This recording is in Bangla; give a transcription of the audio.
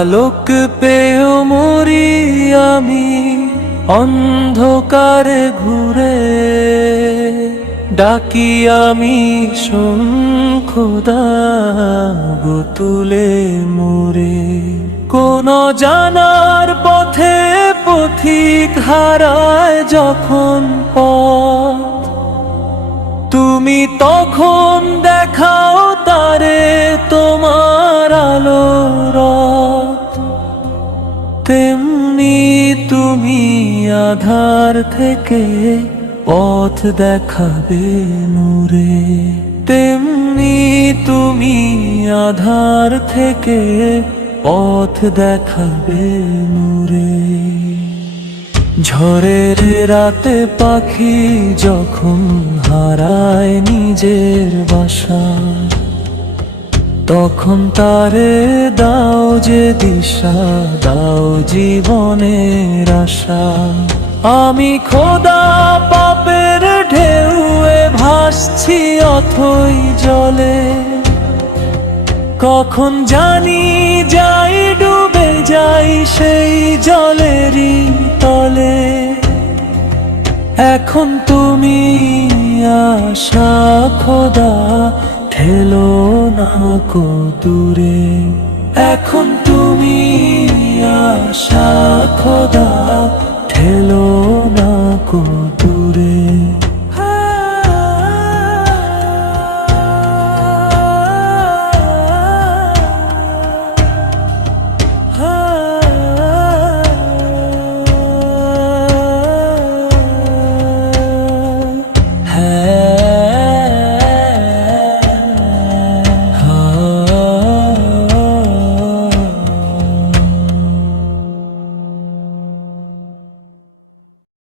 আলোক পেয়েও মরি আমি অন্ধকারে ঘুরে, ডাকি আমি শঙ্খদা গো তুলে মোরে। কোন জানার পথে পথিক হারায় যখন পথ, তুমি তখন দেখাও তারে তোমার আলোর রথ। তেমনি তুমি আধার থেকে পথ দেখাবে নূরে, তেমনি তুমি আধার থেকে পথ দেখাবে নূরে। ঝড়ের রাতে পাখি যখন হারায় নিজের বাসা, তখন তারে দাও যে দিশা, দাও জীবনের আশা। আমি খোদা পাপের ঢেউয়ে ভাসছি অথই জলে, কখন জানি যাই ডুবে যাই সেই জলেরই তলে। এখন তুমি আশা খোদা ঠেলো না কো দূরে, এখন তুমি আশা খোদা ঠেলো না কো